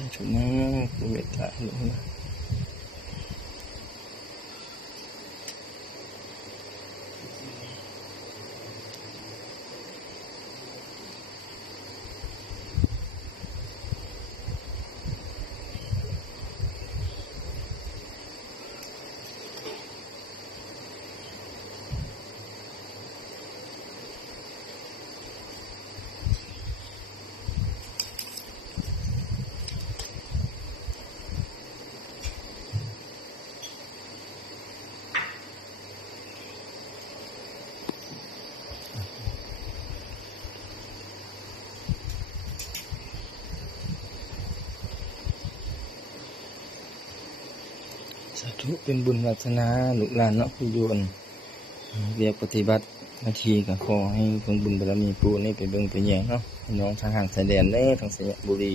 าธุนะผู้เมตตาหลวงนะสาธุเป็นบุญวาสนาลูกหลานเนาะผู้ยวนเรียกปฏิบัติหน้าที่ก็ขอให้ผลบุญบารมีปู่นี่ไปเบิ่งไปแย่งเนาะพี่น้องทางห่างชายแดนเด้ทางสระบุรี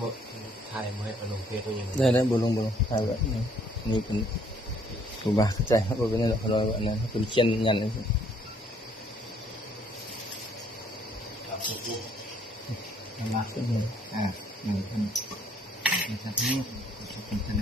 หมดถ่ายมาให้อารมณ์เพลงตัวยัง ได้บ่ลงถ่ายไว้นี่เป็นครูบาเข้าใจครับบ่เป็นนั่นหรอกรอยว่าอันนั้นเป็นเขียนยันนั่นสิ ครับทุก Allah subhanahu wa ta'ala. Nah, kita tahu kita